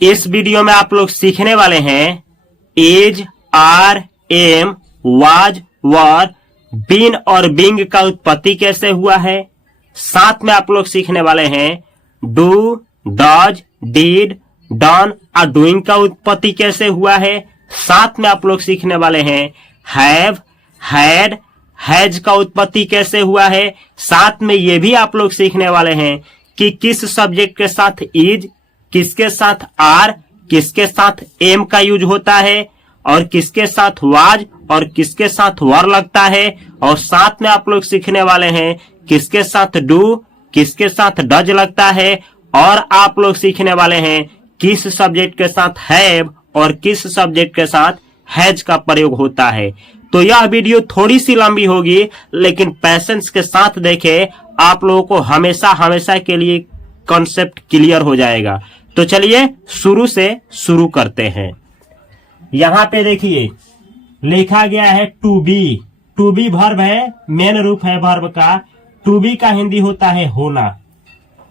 इस वीडियो में आप लोग सीखने वाले हैं is, are, am, was, were, been और बिंग का उत्पत्ति कैसे हुआ है। साथ में आप लोग सीखने वाले हैं डू, डज, डिड, डन और डूइंग का उत्पत्ति कैसे हुआ है। साथ में आप लोग सीखने वाले हैं हैव, हैड, हैज का उत्पत्ति कैसे हुआ है। साथ में ये भी आप लोग सीखने वाले हैं कि किस सब्जेक्ट के साथ इज, किसके साथ आर, किसके साथ एम का यूज होता है और किसके साथ वाज और किसके साथ वर लगता है। और साथ में आप लोग सीखने वाले हैं किसके साथ डू, किसके साथ डज लगता है। और आप लोग सीखने वाले हैं किस सब्जेक्ट के साथ हैव और किस सब्जेक्ट के साथ हैज का प्रयोग होता है। तो यह वीडियो थोड़ी सी लंबी होगी, लेकिन पैशंस के साथ देखें, आप लोगों को हमेशा हमेशा के लिए कॉन्सेप्ट क्लियर हो जाएगा। तो चलिए शुरू से शुरू करते हैं। यहाँ पे देखिए लिखा गया है to be. To be verb है, मेन रूप है वर्ब का। टू बी का हिंदी होता है होना।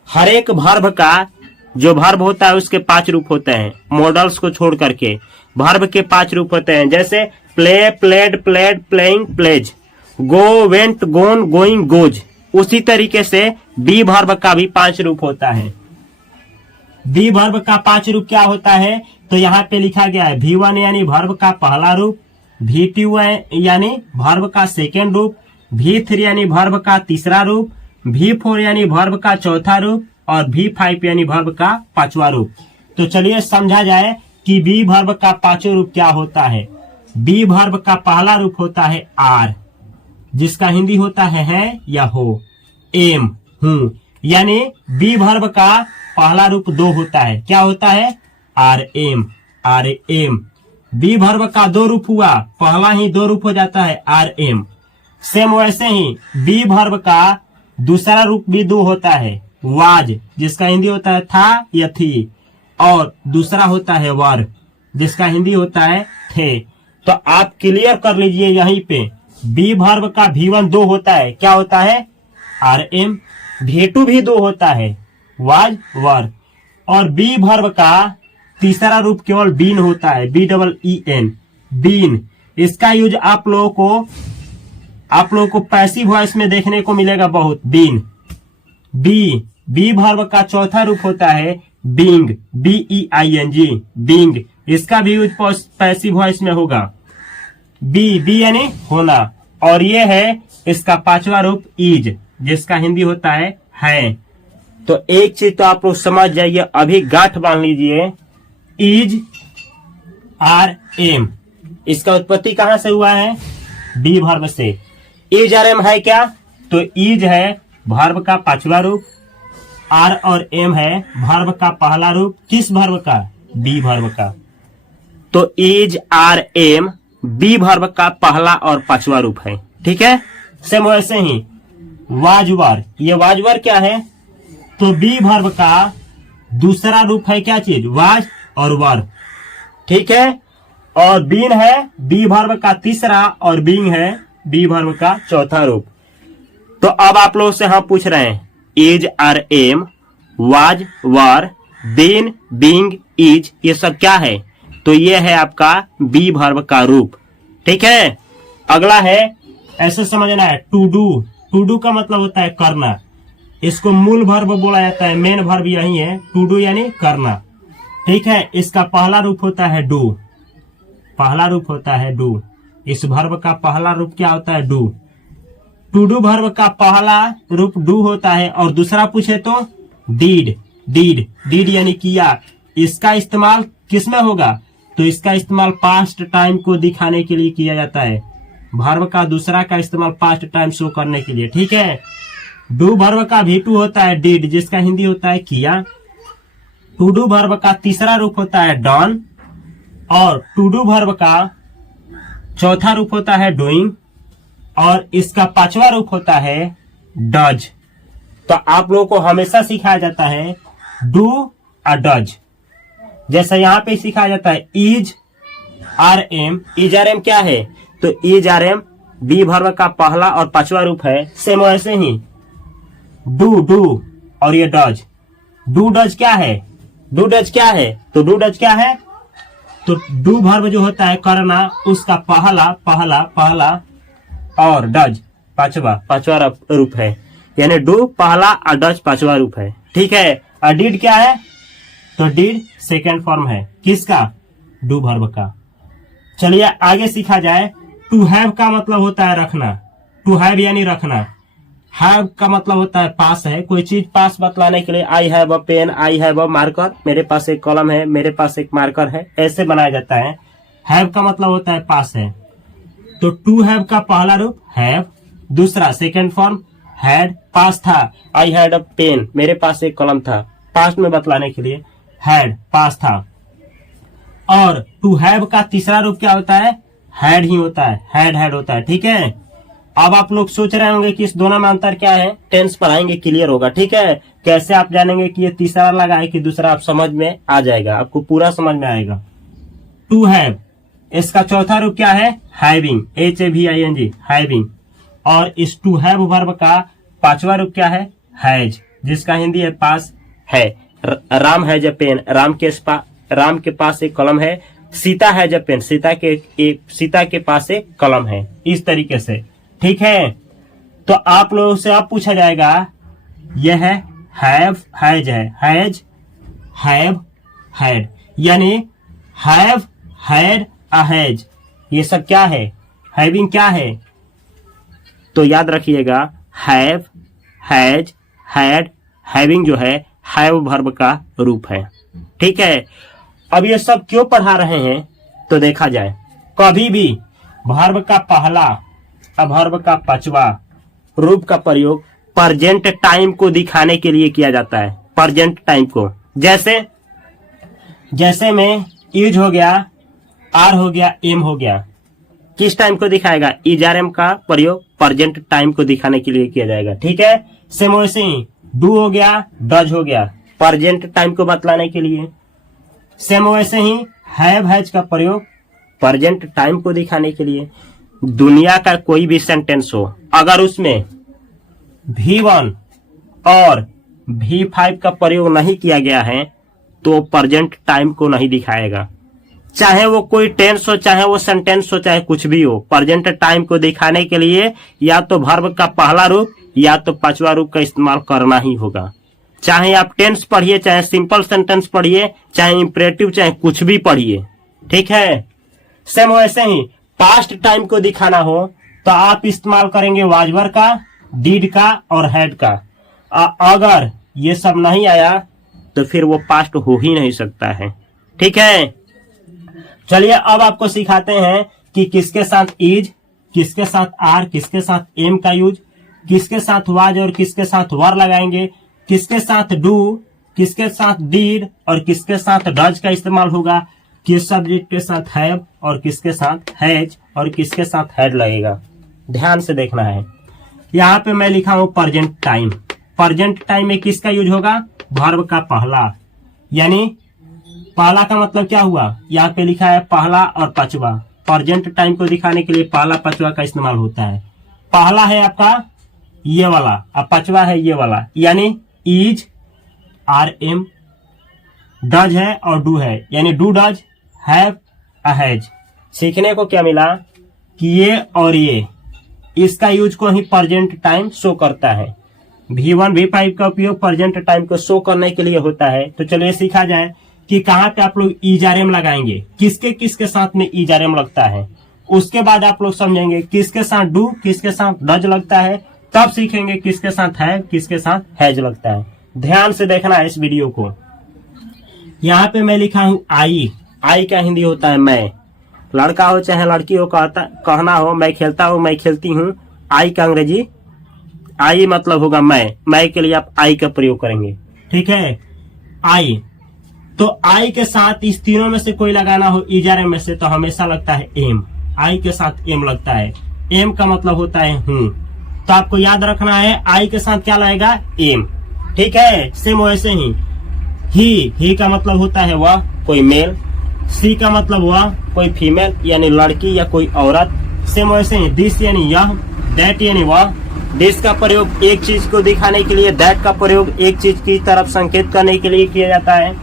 हर एक वर्ब का जो वर्ब होता है उसके 5 रूप होते हैं। मॉडल्स को छोड़ करके वर्ब के 5 रूप होते हैं, जैसे play, played, played, playing, plays, go, went, gone, going, goes. उसी तरीके से बी वर्ब का भी 5 रूप होता है। बी वर्ब का 5 रूप क्या होता है, तो यहाँ पे लिखा गया है V1 यानी वर्ब का पहला रूप, V2 यानी वर्ब का सेकेंड रूप, V3 यानी वर्ब का तीसरा रूप, V4 यानी वर्ब का चौथा रूप और V5 यानी वर्ब का 5वां रूप। तो चलिए समझा जाए कि बी वर्ब का 5 रूप क्या होता है। बी वर्ब का पहला रूप होता है आर, जिसका हिंदी होता है या हो। एम, हूं, यानी बी वर्ब का पहला रूप 2 होता है। क्या होता है, are am, are am. Be verb का 2 रूप हुआ, पहला ही 2 रूप हो जाता है आर एम। सेम वैसे ही बी वर्ब का दूसरा रूप भी 2 होता है, वाज, जिसका हिंदी होता है था या थी, और दूसरा होता है वर, जिसका हिंदी होता है थे। तो आप क्लियर कर लीजिए यहीं पे, बी वर्ब का V1 2 होता है। क्या होता है, आर एम। V2 भी 2 होता है, वाज, वर। और बी वर्ब का तीसरा रूप केवल बीन होता है, BEEN, बीन। इसका यूज आप लोगों को पैसिव वॉइस में देखने को मिलेगा बहुत, बीन। बी वर्ब का चौथा रूप होता है बींग, BEING, बींग। इसका भी यूज पैसिव वॉइस में होगा, बी यानी होना। और ये है इसका 5वां रूप इज, जिसका हिंदी होता है। तो एक चीज तो आप लोग समझ जाइए, अभी गांठ बांध लीजिए। इज, आर, एम, इसका उत्पत्ति कहां से हुआ है, बी वर्ब से। इज आर एम है क्या, तो इज है वर्ब का 5वां रूप, आर और एम है वर्ब का पहला रूप। किस वर्ब का, बी वर्ब का। तो is, are, am be verb का पहला और 5वां रूप है। ठीक है, सेम वैसे ही वाजवर। ये वाजवर क्या है, तो बी वर्ब का दूसरा रूप है क्या चीज, वाज और वर। ठीक है, और बीन है बी वर्ब का तीसरा और बींग है बी वर्ब का चौथा रूप। तो अब आप लोग से हम पूछ रहे हैं is, are, am, was, were, been, being, is, ये सब क्या है, तो ये है आपका बी वर्ब का रूप। ठीक है, अगला है, ऐसे समझना है टू डू। टू डू का मतलब होता है करना। इसको मूल वर्ब बोला जाता है, मेन वर्ब यही है, टू डू यानी करना। ठीक है, इसका पहला रूप होता है डू, पहला रूप होता है डू। इस वर्ब का पहला रूप क्या होता है, डू। टू डू वर्ब का पहला रूप डू होता है, और दूसरा पूछे तो डीड, डीड यानी किया। इसका इस्तेमाल किस में होगा, तो इसका इस्तेमाल पास्ट टाइम को दिखाने के लिए किया जाता है। वर्ब का दूसरा का इस्तेमाल पास्ट टाइम शो करने के लिए। ठीक है, डू वर्ब का V2 होता है डिड, जिसका हिंदी होता है किया। टू डू वर्ब का तीसरा रूप होता है डन, और टू डू वर्ब का चौथा रूप होता है डूइंग, और इसका 5वां रूप होता है डज। तो आप लोगों को हमेशा सिखाया जाता है डू और डज। जैसा यहाँ पे सिखाया जाता है is, are, am. Is, are, am क्या है, तो is, are, am be verb का पहला और 5वां रूप है। सेम वैसे ही डू और ये डज। डू डज क्या है, डू डज क्या है? तो डू डज क्या है? तो डू वर्ब जो होता है करना, उसका पहला पहला पहला और डज पांचवा रूप है। यानी डू पहला और डज पांचवा रूप है। ठीक है। और डिड क्या है? तो डिड सेकेंड फॉर्म है किसका? डू वर्ब का। चलिए आगे सीखा जाए। टू हैव का मतलब होता है रखना। टू हैव यानी रखना। हैव का मतलब होता है पास है। कोई चीज पास बतलाने के लिए I have a pen, I have a marker, मेरे पास एक कलम है, मेरे पास एक मार्कर है, ऐसे बनाया जाता है। हैव का मतलब होता है पास है। तो टू हैव का पहला रूप हैव, दूसरा सेकेंड फॉर्म हैड, पास था आई हैड अ पेन, मेरे पास एक कलम था, पास्ट में बतलाने के लिए हैड पास था। और टू हैव का तीसरा रूप क्या होता है? हैड ही होता है, हैड होता है। ठीक है। अब आप लोग सोच रहे होंगे कि इस दोनों में अंतर क्या है? टेंस पढ़ाएंगे क्लियर होगा। ठीक है। कैसे आप जानेंगे कि ये तीसरा लगा है कि दूसरा? आप समझ में आ जाएगा, आपको पूरा समझ में आएगा। टू हैव, इसका चौथा रूप क्या है? Having, HAVING, having. और इस टू हैव वर्ब का पांचवा रूप क्या है? हैज, जिसका हिंदी है पास है। Ram has a pen, Ram के पास एक कलम है। Sita has a pen, Sita के पास एक कलम है। इस तरीके से। ठीक है। तो आप लोगों से अब पूछा जाएगा, यह है हैव, हैज है, हैज, हैव, हैड, यानी हैव, हैड, अहैज, ये सब क्या है? हैविंग क्या है? तो याद रखिएगा, हैव, हैज, हैड, हैविंग जो है हैव वर्ब का रूप है। ठीक है। अब ये सब क्यों पढ़ा रहे हैं? तो देखा जाए, कभी भी वर्ब का पहला और वर्ब का पांचवा रूप का प्रयोग प्रेजेंट टाइम को दिखाने के लिए किया जाता है। प्रेजेंट टाइम को, जैसे में यूज हो गया, आर हो गया, एम हो गया, किस टाइम को दिखाएगा? इज आर एम का प्रयोग प्रेजेंट टाइम को दिखाने के लिए किया जाएगा। ठीक है। सेम वैसे ही डू हो गया, डज हो गया, प्रेजेंट टाइम को बतलाने के लिए। सेम वैसे ही हैव, हैज का प्रयोग प्रेजेंट टाइम को दिखाने के लिए। दुनिया का कोई भी सेंटेंस हो, अगर उसमें V1 और V5 का प्रयोग नहीं किया गया है तो प्रेजेंट टाइम को नहीं दिखाएगा। चाहे वो कोई टेंस हो, चाहे वो सेंटेंस हो, चाहे कुछ भी हो, प्रेजेंट टाइम को दिखाने के लिए या तो वर्ब का पहला रूप या तो पांचवा रूप का इस्तेमाल करना ही होगा। चाहे आप टेंस पढ़िए, चाहे सिंपल सेंटेंस पढ़िए, चाहे इंपरेटिव, चाहे कुछ भी पढ़िए। ठीक है। सेम वैसे ही पास्ट टाइम को दिखाना हो तो आप इस्तेमाल करेंगे वाज वर का, डिड का और हैड का। अगर ये सब नहीं आया तो फिर वो पास्ट हो ही नहीं सकता है। ठीक है। चलिए अब आपको सिखाते हैं कि किसके साथ इज, किसके साथ आर, किसके साथ एम का यूज, किसके साथ वाज और किसके साथ वर लगाएंगे, किसके साथ डू, किसके साथ डिड और किसके साथ डज का इस्तेमाल होगा, किस सब्जेक्ट के साथ हैव और किसके साथ हैज और किसके साथ हैड लगेगा। ध्यान से देखना है। यहाँ पे मैं लिखा हूं प्रेजेंट टाइम। प्रेजेंट टाइम में किसका यूज होगा? वर्ब का पहला, यानी पहला का मतलब क्या हुआ? यहाँ पे लिखा है पहला और पांचवा। प्रेजेंट टाइम को दिखाने के लिए पहला पांचवा का इस्तेमाल होता है। पहला है आपका ये वाला और पांचवा है ये वाला, यानी इज, आर एम, डज है और डू है, यानी डू डज, हैव, हैज। सीखने को क्या मिला कि ये और ये इसका यूज को ही प्रेजेंट टाइम शो करता है। V1 V5 का उपयोग प्रेजेंट टाइम को शो करने के लिए होता है। तो चलिए सीखा जाए कि कहाँ पे आप लोग ERM लगाएंगे, किसके किसके साथ में ERM लगता है। उसके बाद आप लोग समझेंगे किसके साथ डू, किसके साथ डज लगता है, तब सीखेंगे किसके साथ है, किसके साथ हैज लगता है। ध्यान से देखना है इस वीडियो को। यहाँ पे मैं लिखा हूं आई। आई का हिंदी होता है मैं। लड़का हो चाहे लड़की हो, कहना हो मैं खेलता हूं, मैं खेलती हूं। आई का अंग्रेजी आई मतलब होगा मैं के लिए आप आई का प्रयोग करेंगे। ठीक है। आई, तो आई के साथ इस तीनों में से कोई लगाना हो ERM में से तो हमेशा लगता है एम। आई के साथ एम लगता है। एम का मतलब होता है हूं। तो आपको याद रखना है आई के साथ क्या लगेगा? एम। ठीक है। सेम वैसे ही का मतलब होता है वह, कोई मेल। सी का मतलब वह, कोई फीमेल यानी लड़की या कोई औरत। सेम वैसे ही दिस यानी यह, दैट यानी वह। दिस का प्रयोग एक चीज को दिखाने के लिए, दैट का प्रयोग एक चीज की तरफ संकेत करने के लिए किया जाता है।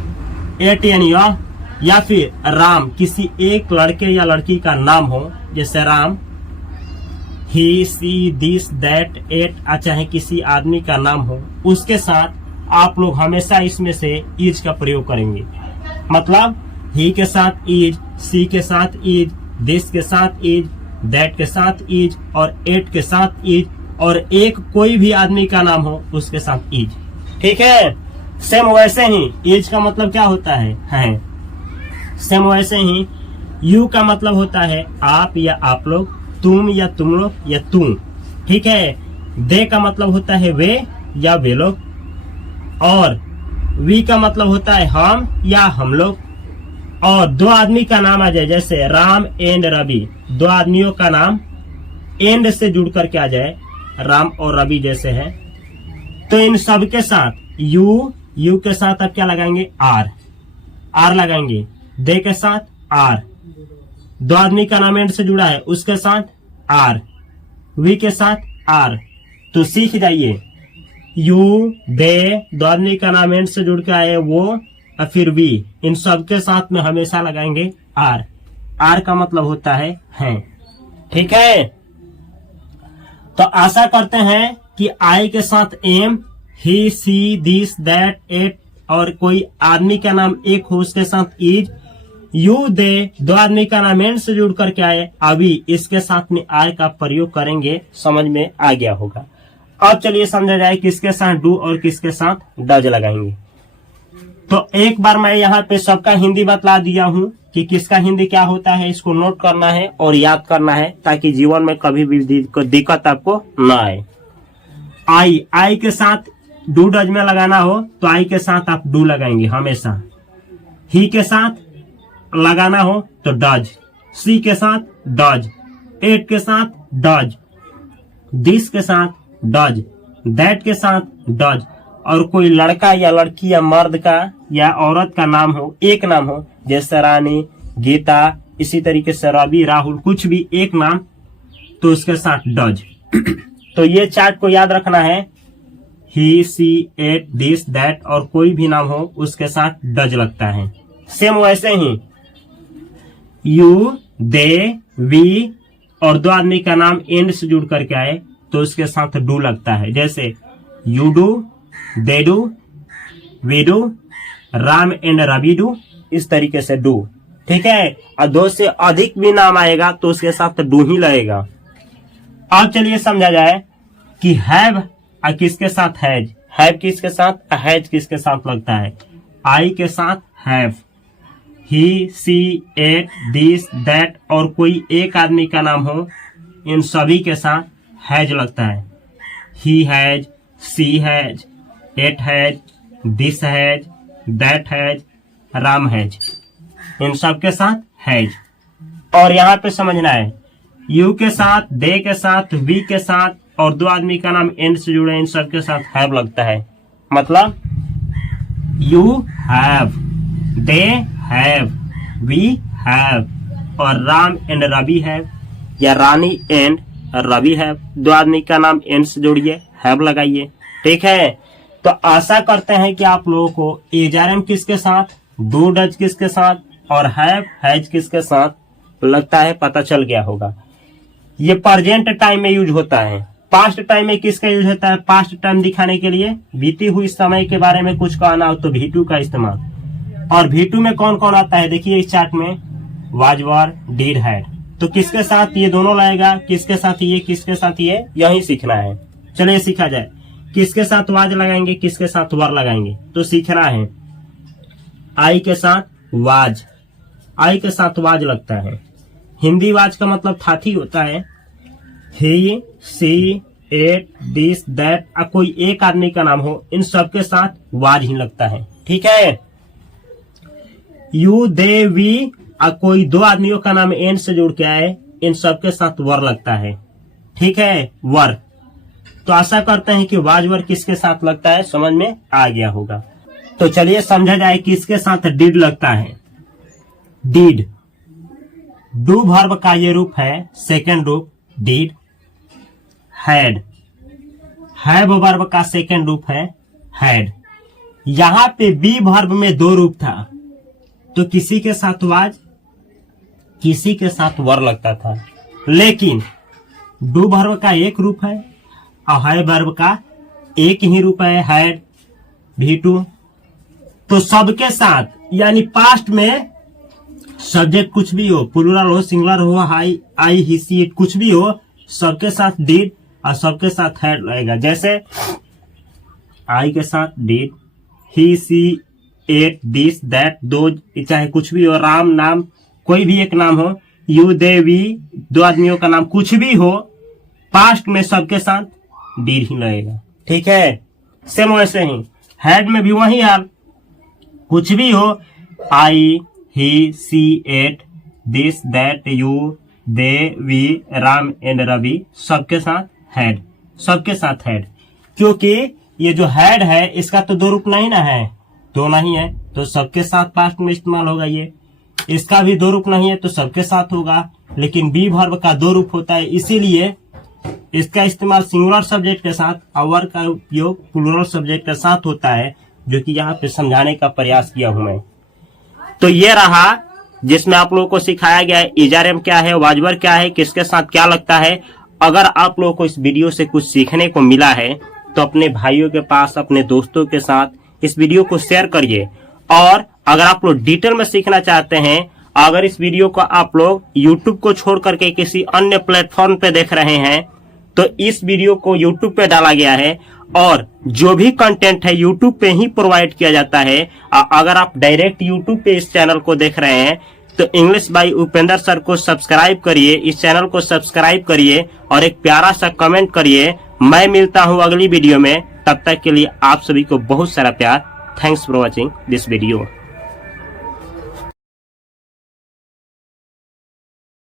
एट यानी या फिर राम किसी एक लड़के या लड़की का नाम हो, जैसे राम, ही, सी, दिस, दैट, एट, चाहे किसी आदमी का नाम हो, उसके साथ आप लोग हमेशा इसमें से इज का प्रयोग करेंगे। मतलब ही के साथ इज, सी के साथ इज, दिस के साथ इज, दैट के साथ इज और एट के साथ इज, और एक कोई भी आदमी का नाम हो उसके साथ इज। ठीक है। सेम वैसे ही इज का मतलब क्या होता है। सेम वैसे ही यू का मतलब होता है आप या आप लोग, तुम या तुम लोग या तुम। ठीक है। दे का मतलब होता है वे या वे लोग, और वी का मतलब होता है हम या हम लोग। और दो आदमी का नाम आ जाए, जैसे राम एंड रवि, दो आदमियों का नाम एंड से जुड़ करके आ जाए, राम और रवि जैसे है, तो इन सब के साथ यू के साथ आप क्या लगाएंगे, आर लगाएंगे। दे के साथ आर, दो आदमी का नाम एंड से जुड़ा है उसके साथ आर, वी के साथ आर। तो सीख जाइए, यू, दे, दो आदमी का नाम एंड से जुड़ के आए वो, और फिर वी, इन सब के साथ में हमेशा लगाएंगे आर का मतलब होता है। ठीक है। तो आशा करते हैं कि आई के साथ am, he, she, this, that, it और कोई आदमी का नाम एक हो उसके साथ इज, यू, दे, दो आदमी का नाम एंड से जुड़ करके आए अभी, इसके साथ में आर का प्रयोग करेंगे। समझ में आ गया होगा। अब चलिए समझा जाए किसके साथ डू और किसके साथ डज लगाएंगे। तो एक बार मैं यहाँ पे सबका हिंदी बतला दिया हूँ कि किसका हिंदी क्या होता है, इसको नोट करना है और याद करना है ताकि जीवन में कभी भी दिक्कत आपको ना आए। आई के साथ डू डज में लगाना हो तो आई के साथ आप डू लगाएंगे हमेशा। ही के साथ लगाना हो तो डज, सी के साथ डज, एट के साथ डज, दिस के साथ डज, दैट के साथ डज। और कोई लड़का या लड़की या मर्द का या औरत का नाम हो, एक नाम हो, जैसे रानी, गीता, इसी तरीके से रवि, राहुल, कुछ भी एक नाम, तो उसके साथ डज। तो ये चार्ट को याद रखना है, ही, सी, एट, दिस, दैट और कोई भी नाम हो उसके साथ डज लगता है। सेम वैसे ही यू, दे, वी और दो आदमी का नाम एंड से जुड़ करके आए तो उसके साथ डू लगता है, जैसे you do, they do, we do, Ram and Ravi do, इस तरीके से डू। ठीक है। और दो से अधिक भी नाम आएगा तो उसके साथ डू ही लगेगा। अब चलिए समझा जाए कि हैव किसके साथ हैज, हैव किसके साथ, हैज किसके साथ लगता है। आई के साथ have, he, she, it, this, that और कोई एक आदमी का नाम हो, इन सभी के साथ हैज लगता है। He has, she has, it has, this has, that has, Ram has, इन सब के साथ हैज। और यहाँ पे समझना है, यू के साथ, दे के साथ, वी के साथ और दो आदमी का नाम एंड से जुड़े, इन सब के साथ हैव लगता है। मतलब you have, they have, we have और राम एंड रवि हैव या रानी एंड रवि हैव, दो आदमी का नाम एंड से जोड़िए, हैव लगाइए। ठीक है। तो आशा करते हैं कि आप लोगों को एजआरएम किसके साथ, डू डज किसके साथ और हैव हैज किसके साथ लगता है पता चल गया होगा। ये प्रेजेंट टाइम में यूज होता है। पास्ट टाइम में किसका यूज होता है, पास्ट टाइम दिखाने के लिए बीती हुई समय के बारे में कुछ कहना हो तो V2 का इस्तेमाल। और V2 में कौन कौन आता है देखिए इस चार्ट में, वाज, वर, डिड, हैड। तो किसके साथ ये दोनों लाएगा, किसके साथ ये, किसके साथ ये, यही सीखना है। चलिए सीखा जाए, किसके साथ वाज लगाएंगे, किसके साथ वर लगाएंगे, तो सीखना है। आई के साथ वाज, आई के साथ वाज लगता है। हिंदी वाज का मतलब थाथी होता है। ही, सी, एट, दिस, दैट, कोई एक आदमी का नाम हो, इन सब के साथ वाज ही लगता है। ठीक है। यू, दे, वी कोई दो आदमियों का नाम एंड से जुड़ के आए, इन सब के साथ वर लगता है। ठीक है, वर। तो आशा करते हैं कि वाज वर किसके साथ लगता है समझ में आ गया होगा। तो चलिए समझा जाए किसके साथ डिड लगता है। डिड, डू वर्ब का ये रूप है, सेकेंड रूप डिड। हैड, हैव वर्ब का सेकेंड रूप है हैड। यहाँ पे बी वर्ब में दो रूप था, तो किसी के साथ वाज, किसी के साथ वर लगता था। लेकिन डू वर्ब का एक रूप है और है वर्ब का एक ही रूप है, हैड, V2। तो सबके साथ यानी पास्ट में सब्जेक्ट कुछ भी हो, प्लूरल हो, सिंगुलर हो, high, I, he, she, it, कुछ भी हो, सबके साथ डिड और सबके साथ हैड रहेगा। जैसे आई के साथ did, he, she, it, this, that, दो, चाहे कुछ भी हो, राम नाम, कोई भी एक नाम हो, यू, दे, वी, दो आदमियों का नाम, कुछ भी हो, पास्ट में सबके साथ डिड ही लगेगा। ठीक है, सेम वैसे ही हैड में भी वही हाल, कुछ भी हो, I, he, she, it, this, that, you, they, we, Ram and Ravi, सबके साथ हैड, सबके साथ हैड। क्योंकि ये जो हैड है इसका तो दो रूप नहीं ना है, दो नहीं है, तो सबके साथ पास्ट में इस्तेमाल होगा। ये इसका भी दो रूप नहीं है तो सबके साथ होगा। लेकिन बी वर्ब का दो रूप होता है, इसीलिए इसका इस्तेमाल सिंगुलर सब्जेक्ट के साथ और वर्ब का उपयोग प्लूरल सब्जेक्ट के साथ होता है, जो कि यहाँ पे समझाने का प्रयास किया हूं मैं। तो ये रहा जिसमें आप लोगों को सिखाया गया है इजारेम क्या है, वाजवर क्या है, किसके साथ क्या लगता है। अगर आप लोगों को इस वीडियो से कुछ सीखने को मिला है तो अपने भाइयों के पास, अपने दोस्तों के साथ इस वीडियो को शेयर करिए। और अगर आप लोग डिटेल में सीखना चाहते हैं, अगर इस वीडियो को आप लोग YouTube को छोड़ करके किसी अन्य प्लेटफॉर्म पे देख रहे हैं तो इस वीडियो को YouTube पे डाला गया है और जो भी कंटेंट है YouTube पे ही प्रोवाइड किया जाता है। अगर आप डायरेक्ट YouTube पे इस चैनल को देख रहे हैं तो इंग्लिश बाय उपेंद्र सर को सब्सक्राइब करिए, इस चैनल को सब्सक्राइब करिए और एक प्यारा सा कमेंट करिए। मैं मिलता हूं अगली वीडियो में, तब तक के लिए आप सभी को बहुत सारा प्यार। Thanks for watching this video.